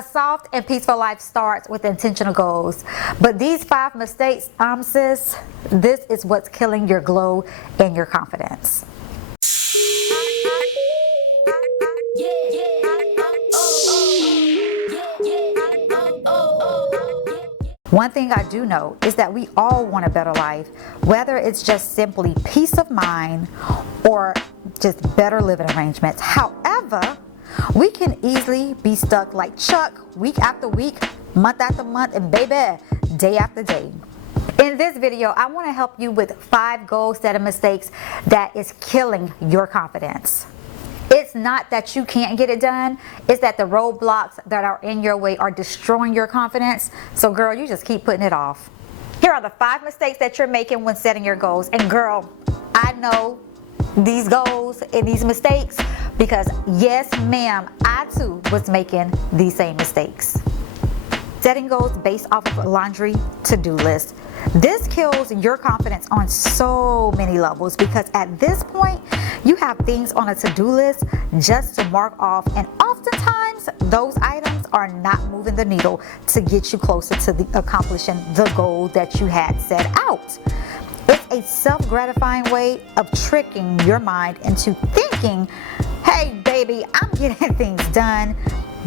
A soft and peaceful life starts with intentional goals. But these 5 mistakes, sis, this is what's killing your glow and your confidence. One thing I do know is that we all want a better life, whether it's just simply peace of mind or just better living arrangements. However, we can easily be stuck like Chuck week after week, month after month, and baby, day after day. In this video, I want to help you with 5 goal-setting mistakes that is killing your confidence. It's not that you can't get it done, it's that the roadblocks that are in your way are destroying your confidence. So girl, you just keep putting it off. Here are the 5 mistakes that you're making when setting your goals. And girl, I know these goals and these mistakes because yes ma'am, I too was making these same mistakes. Setting goals based off of a laundry to-do list. This kills your confidence on so many levels because at this point, you have things on a to-do list just to mark off, and oftentimes those items are not moving the needle to get you closer to accomplishing the goal that you had set out. It's a self-gratifying way of tricking your mind into thinking, hey baby, I'm getting things done.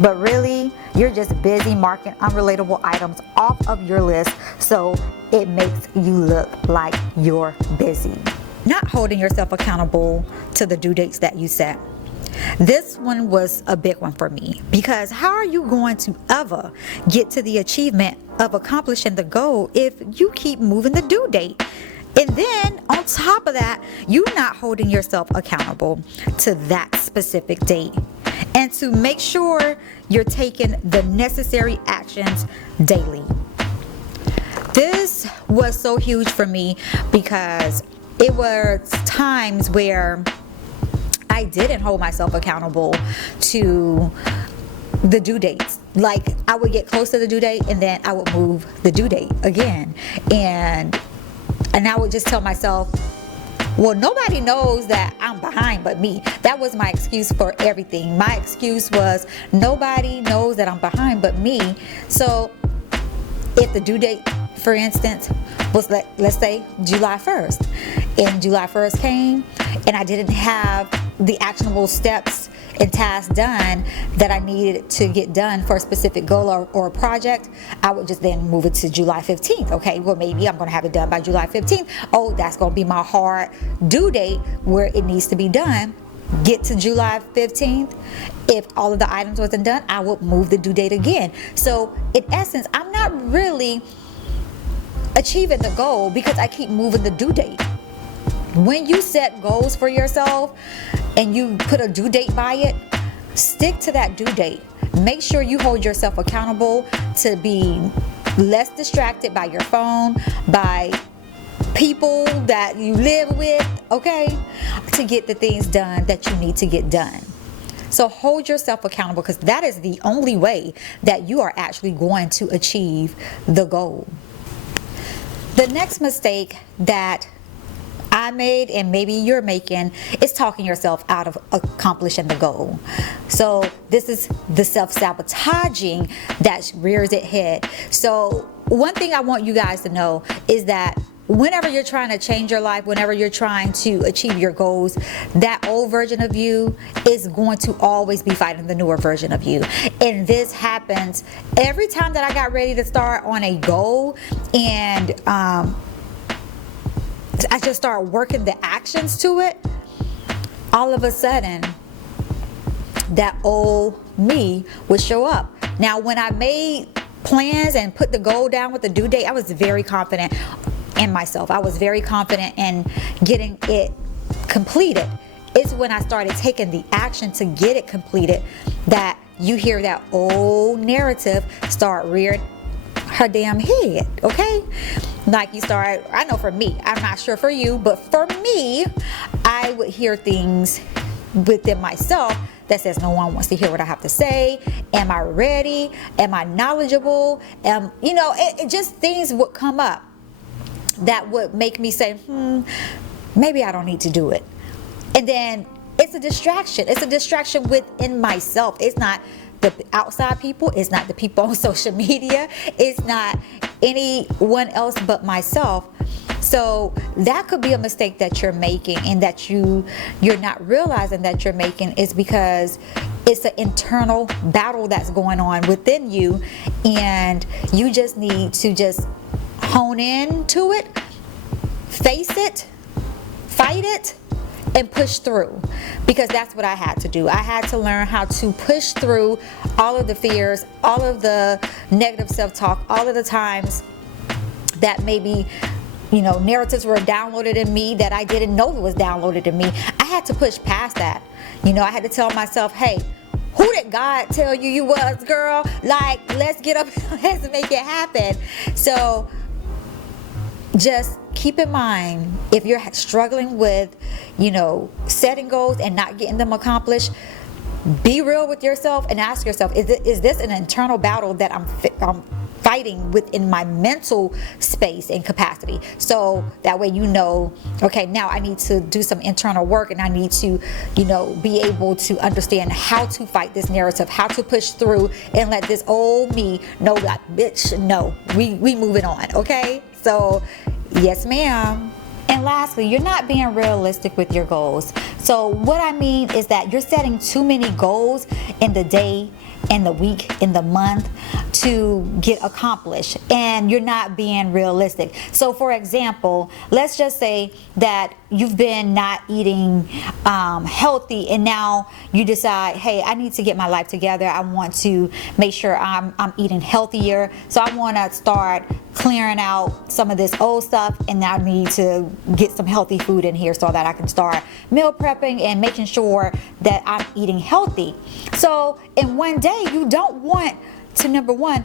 But really, you're just busy marking unrelatable items off of your list so it makes you look like you're busy. Not holding yourself accountable to the due dates that you set. This one was a big one for me because how are you going to ever get to the achievement of accomplishing the goal if you keep moving the due date? And then on top of that, you're not holding yourself accountable to that specific date. And to make sure you're taking the necessary actions daily. This was so huge for me because it was times where I didn't hold myself accountable to the due dates. Like I would get close to the due date and then I would move the due date again. And I would just tell myself, well, nobody knows that I'm behind but me. That was my excuse for everything. My excuse was nobody knows that I'm behind but me. So if the due date, for instance, was let's say July 1st, and July 1st came and I didn't have the actionable steps and tasks done that I needed to get done for a specific goal or a project, I would just then move it to July 15th. Okay, well maybe I'm going to have it done by July 15th. Oh, that's going to be my hard due date where it needs to be done. Get to July 15th. If all of the items wasn't done, I would move the due date again. So in essence, I'm not really achieving the goal because I keep moving the due date. When you set goals for yourself and you put a due date by it, stick to that due date. Make sure you hold yourself accountable to be less distracted by your phone, by people that you live with, okay, to get the things done that you need to get done. So hold yourself accountable because that is the only way that you are actually going to achieve the goal. The next mistake that I made and maybe you're making is talking yourself out of accomplishing the goal. So this is the self-sabotaging that rears its head. So one thing I want you guys to know is that whenever you're trying to change your life, whenever you're trying to achieve your goals, that old version of you is going to always be fighting the newer version of you. And this happens every time that I got ready to start on a goal and I just start working the actions to it, all of a sudden that old me would show up. Now when I made plans and put the goal down with the due date, I was very confident in myself. I was very confident in getting it completed. It's when I started taking the action to get it completed that you hear that old narrative start rearing her damn head, okay? Like you start, I know for me, I'm not sure for you, but for me, I would hear things within myself that says no one wants to hear what I have to say. Am I ready? Am I knowledgeable? It just things would come up that would make me say, maybe I don't need to do it. And then it's a distraction. It's a distraction within myself. It's not the outside people, it's not the people on social media, it's not anyone else but myself. So that could be a mistake that you're making, and that you're not realizing that you're making, is because it's an internal battle that's going on within you, and you just need to just hone in to it, face it, fight it, and push through. Because that's what I had to do. I had to learn how to push through all of the fears, all of the negative self-talk, all of the times that maybe, you know, narratives were downloaded in me that I didn't know was downloaded in me. I had to push past that. You know, I had to tell myself, hey, who did God tell you you was, girl? Like, let's get up, let's make it happen. So just keep in mind, if you're struggling with, you know, setting goals and not getting them accomplished, be real with yourself and ask yourself, is this an internal battle that I'm fighting within my mental space and capacity? So that way, you know, okay, now I need to do some internal work, and I need to, you know, be able to understand how to fight this narrative, how to push through and let this old me know that, bitch, no, we moving on, okay? So yes, ma'am. And lastly, you're not being realistic with your goals. So what I mean is that you're setting too many goals in the day, in the week, in the month to get accomplished, and you're not being realistic. So for example, let's just say that you've been not eating healthy, and now you decide, hey, I need to get my life together. I want to make sure I'm eating healthier. So I want to start clearing out some of this old stuff, and I need to get some healthy food in here so that I can start meal prepping and making sure that I'm eating healthy. So in one day, you don't want to, number one,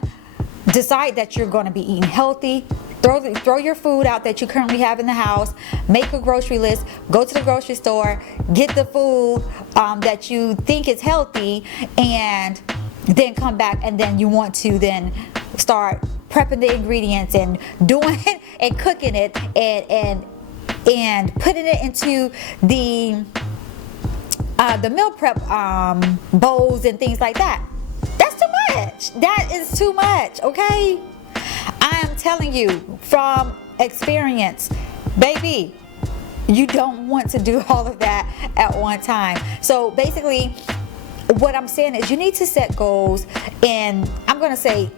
decide that you're going to be eating healthy. Throw your food out that you currently have in the house, make a grocery list, go to the grocery store, get the food that you think is healthy, and then come back, and then you want to then start prepping the ingredients and doing it and cooking it and putting it into the meal prep bowls and things like that. That's too much. That is too much, okay? I am telling you from experience, baby, you don't want to do all of that at one time. So basically, what I'm saying is you need to set goals, and I'm going to say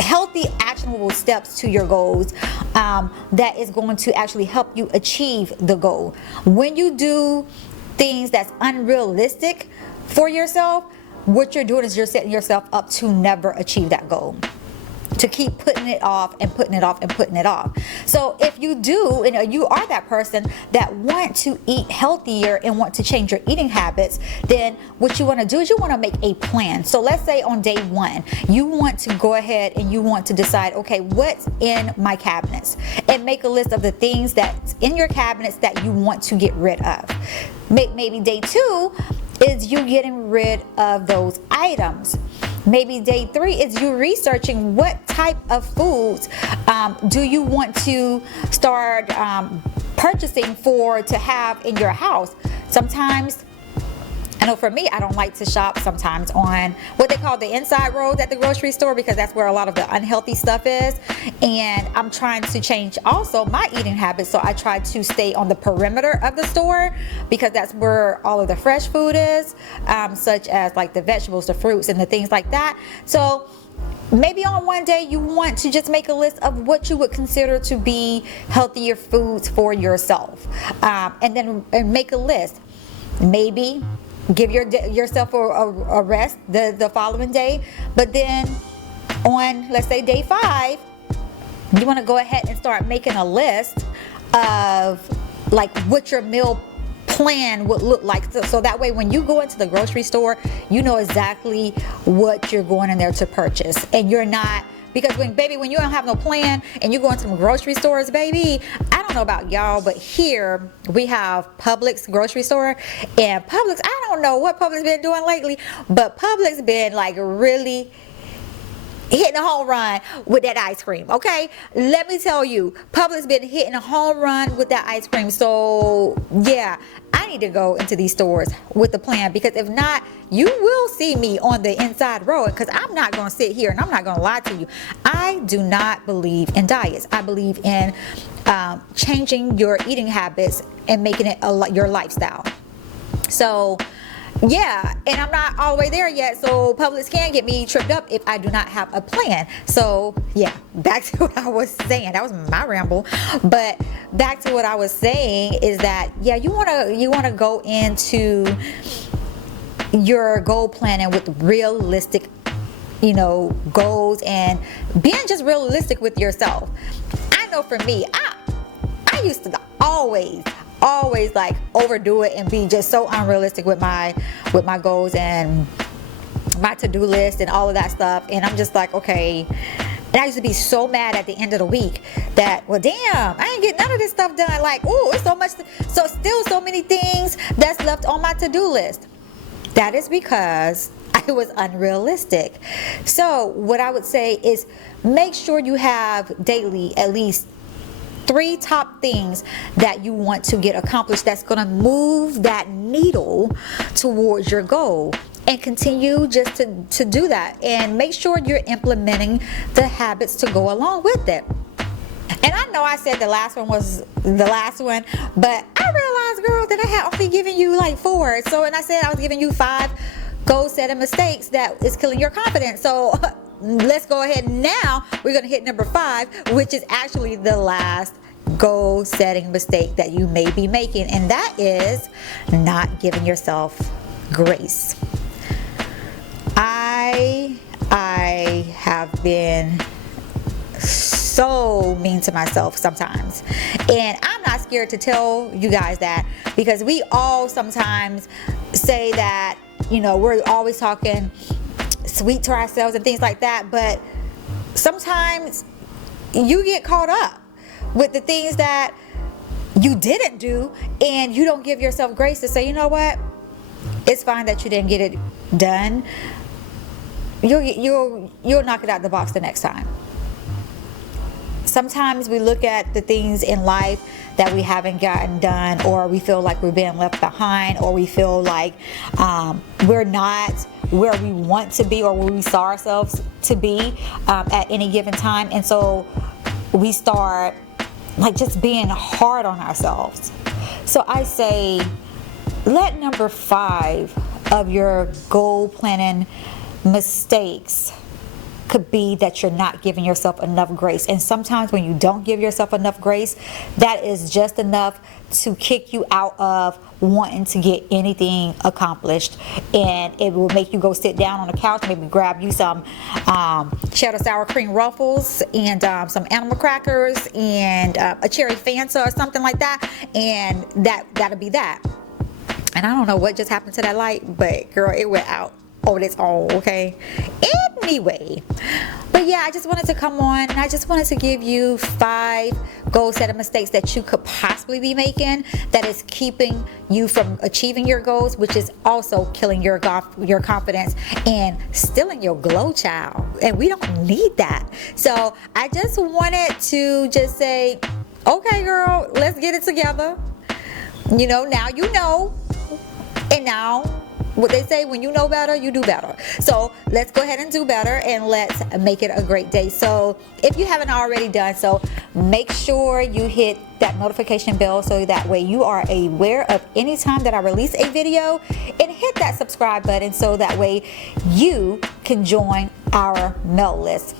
healthy, actionable steps to your goals that is going to actually help you achieve the goal. When you do things that's unrealistic for yourself, what you're doing is you're setting yourself up to never achieve that goal, to keep putting it off and putting it off and putting it off. So if you do, and you are that person that want to eat healthier and want to change your eating habits, then what you want to do is you want to make a plan. So let's say on day one, you want to go ahead and you want to decide, okay, what's in my cabinets, and make a list of the things that's in your cabinets that you want to get rid of. Maybe day two is you getting rid of those items. Maybe day three is you researching what type of foods do you want to start purchasing to have in your house. Sometimes, I know for me, I don't like to shop sometimes on what they call the inside road at the grocery store, because that's where a lot of the unhealthy stuff is. And I'm trying to change also my eating habits, so I try to stay on the perimeter of the store, because that's where all of the fresh food is, such as like the vegetables, the fruits, and the things like that. So maybe on one day you want to just make a list of what you would consider to be healthier foods for yourself, and make a list. Maybe give yourself a rest the following day, but then on, let's say, day 5, you want to go ahead and start making a list of like what your meal plan would look like, so that way when you go into the grocery store, you know exactly what you're going in there to purchase, and you're not. Because when you don't have no plan and you go into some grocery stores, baby, I don't know about y'all, but here we have Publix grocery store, and Publix, I don't know what Publix been doing lately, but Publix been like really hitting a home run with that ice cream. Okay, let me tell you, Publix been hitting a home run with that ice cream. So yeah, I need to go into these stores with the plan, because if not, you will see me on the inside road, because I'm not going to sit here and I'm not going to lie to you. I do not believe in diets. I believe in changing your eating habits and making it your lifestyle. So yeah, and I'm not all the way there yet, so Publix can get me tripped up if I do not have a plan. So yeah, back to what I was saying. That was my ramble, but back to what I was saying is that yeah, you wanna go into your goal planning with realistic, goals, and being just realistic with yourself. I know for me, I used to always like overdo it and be just so unrealistic with my goals and my to-do list and all of that stuff. And I'm just like, okay. And I used to be so mad at the end of the week that, well, damn, I ain't getting none of this stuff done. Like, ooh, it's so much, still so many things that's left on my to-do list. That is because I was unrealistic. So what I would say is make sure you have daily at least 3 top things that you want to get accomplished that's going to move that needle towards your goal, and continue just to do that, and make sure you're implementing the habits to go along with it. And I know I said the last one was the last one, but I realized, girl, that I had only given you like 4. So, and I said I was giving you 5 goal setting mistakes that is killing your confidence. So let's go ahead now. We're going to hit number 5, which is actually the last goal setting mistake that you may be making, and that is not giving yourself grace. I have been so mean to myself sometimes, and I'm not scared to tell you guys that, because we all sometimes say that, we're always talking sweet to ourselves and things like that, but sometimes you get caught up with the things that you didn't do, and you don't give yourself grace to say, you know what, it's fine that you didn't get it done. You'll knock it out the box the next time. Sometimes we look at the things in life that we haven't gotten done, or we feel like we're being left behind, or we feel like we're not where we want to be or where we saw ourselves to be at any given time. And so we start like just being hard on ourselves. So I say, let number 5 of your goal planning mistakes could be that you're not giving yourself enough grace. And sometimes when you don't give yourself enough grace, that is just enough to kick you out of wanting to get anything accomplished, and it will make you go sit down on the couch, maybe grab you some cheddar sour cream ruffles and some animal crackers and a cherry Fanta or something like that, and that'll be that. And I don't know what just happened to that light, but girl, it went out on its own. Okay, anyway, but yeah, I just wanted to come on and I just wanted to give you 5 goal setting mistakes that you could possibly be making that is keeping you from achieving your goals, which is also killing your confidence and stealing your glow, child, and we don't need that. So I just wanted to just say, okay girl, let's get it together. Now you know, and now what they say, when you know better, you do better. So let's go ahead and do better, and let's make it a great day. So if you haven't already done so, make sure you hit that notification bell so that way you are aware of any time that I release a video, and hit that subscribe button so that way you can join our mail list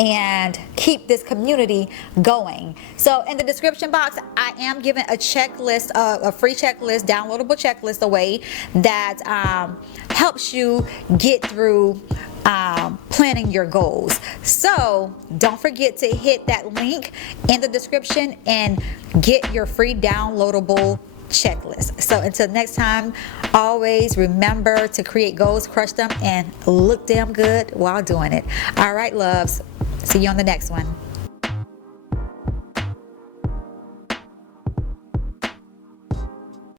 and keep this community going. So in the description box, I am giving a checklist, a free checklist, downloadable checklist away that helps you get through planning your goals. So don't forget to hit that link in the description and get your free downloadable checklist. So until next time, always remember to create goals, crush them, and look damn good while doing it. All right, loves. See you on the next one.